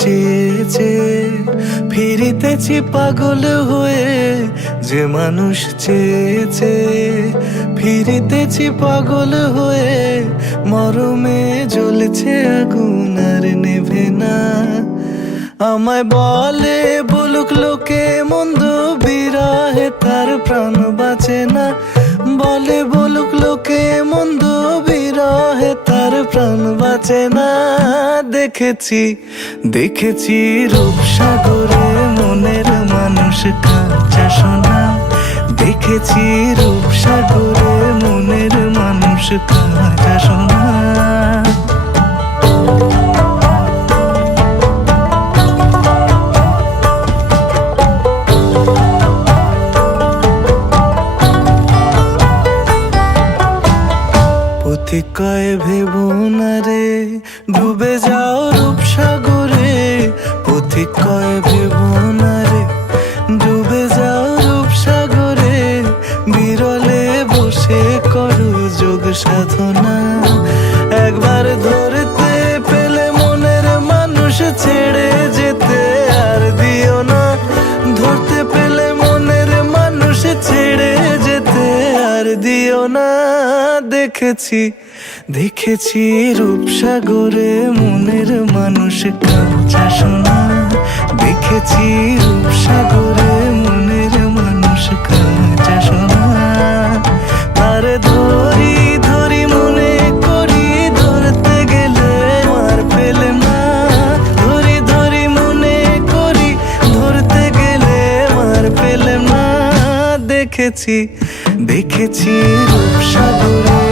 চেয়ে ফিরিতেছি পাগল হয়ে, যে মানুষ চেয়েছে, ফিরিতেছি পাগল হয়ে, মরমে জ্বলছে আগুন আর নেভে না। আমায় বলে, বলুক লোকে মন্দ বিরাহে, তার প্রাণ বাঁচে না। তার প্রাণ বাঁচে না। দেখেছি দেখেছি রূপসাগরে মনের মানুষ কাঁচা সোনা। দেখেছি রূপসাগরে মনের মানুষ কাঁচা সোনা। ডুবে যাও রূপসাগরে, পথিক কয় ভেব না রে। ডুবে যাও রূপসাগরে, বিরলে বসে করো যোগ সাধনা। একবার ধরতে পেলে মনের মানুষ ছেড়ে যেতে আর দিও না। ধরতে পেলে মনের মানুষ ছেড়ে যেতে আর দিও না। দেখেছি দেখেছি রূপসাগরে মনের মানুষ কাঁচা সোনা। দেখেছি রূপসাগরে মনের মানুষ কাঁচা সোনা। তার ধরি ধরি মনে করি, ধরতে গেলে মার পেলে না। ধরি ধরি মনে করি, ধরতে গেলে মার পেলে না। দেখেছি দেখেছি রূপসাগর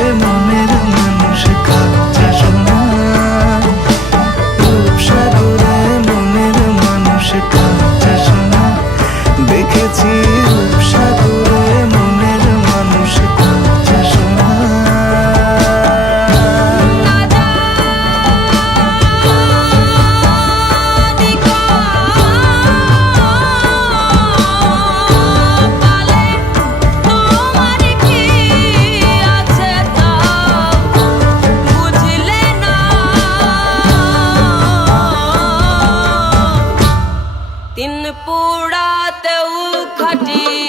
ঘাটে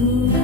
You.